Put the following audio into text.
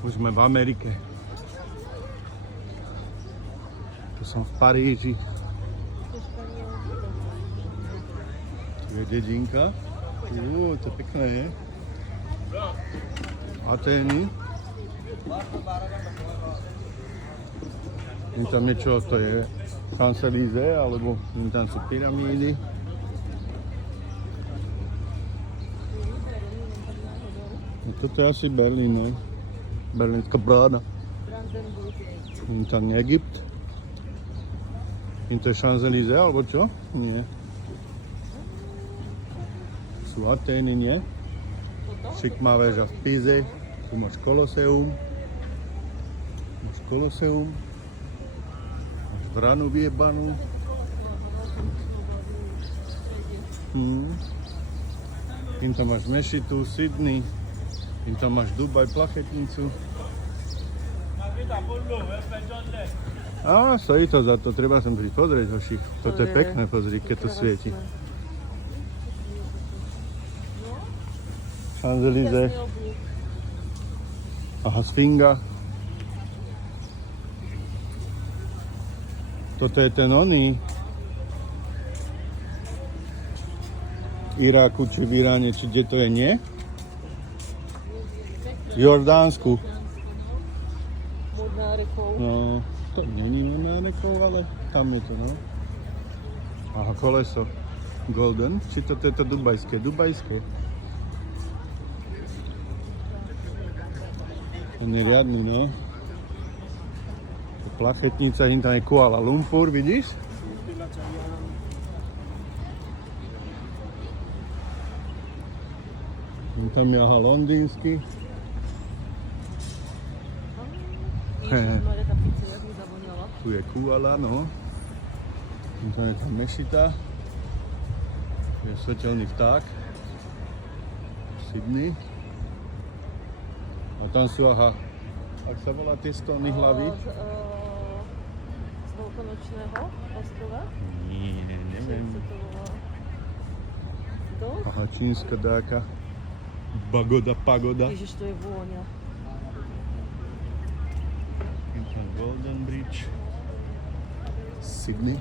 Už sme v Amerike. Tu som v Paríži. Tu je dedinka. To je pekné, je? Atény. Je tam niečo, to je Champs-Élysées, alebo tam sú pyramídy. Toto je asi Berlín, ne? Berlínska brána. Je tam Egypt. Je to Champs-Élysées, alebo čo? Nie. Sú Atény, nie? Šikmá väža v Pize. Tu máš Koloseum. Máš bránu vyjebanú. Tým tam máš Mešitu, Sydney. Tým tam máš Dubaj, plachetnicu. Stojí to za to, treba som prísť pozrieť, hoši. Toto je pekné, pozri, keď to svieti. Champs-Élysées. Aha, Sfinga. Toto je ten oný. Iráku, či v Iráne, či kde to je, nie? V Jordánsku. No, to není Modnárikov, ale tam je to, no. Aha, koleso. Golden, či toto je to dubajské? Dubajské. To je riadný, ne? Plachetnica, tam je Kuala Lumpur, vidíš? Tam je aha londýnsky. Tu je Kuala, no. Tam je tam Mešita. Tu je svetelný vták. Sydney. A tam sú, aha, ak sa volá tie stolné hlavy? Z Veľkonočného ostrova? Nie, neviem. Čo sa to volá? Dosť? Aha, čínska dáka. Pagoda. Ježiš, to je vôňa. Je tam Golden Bridge. Sydney.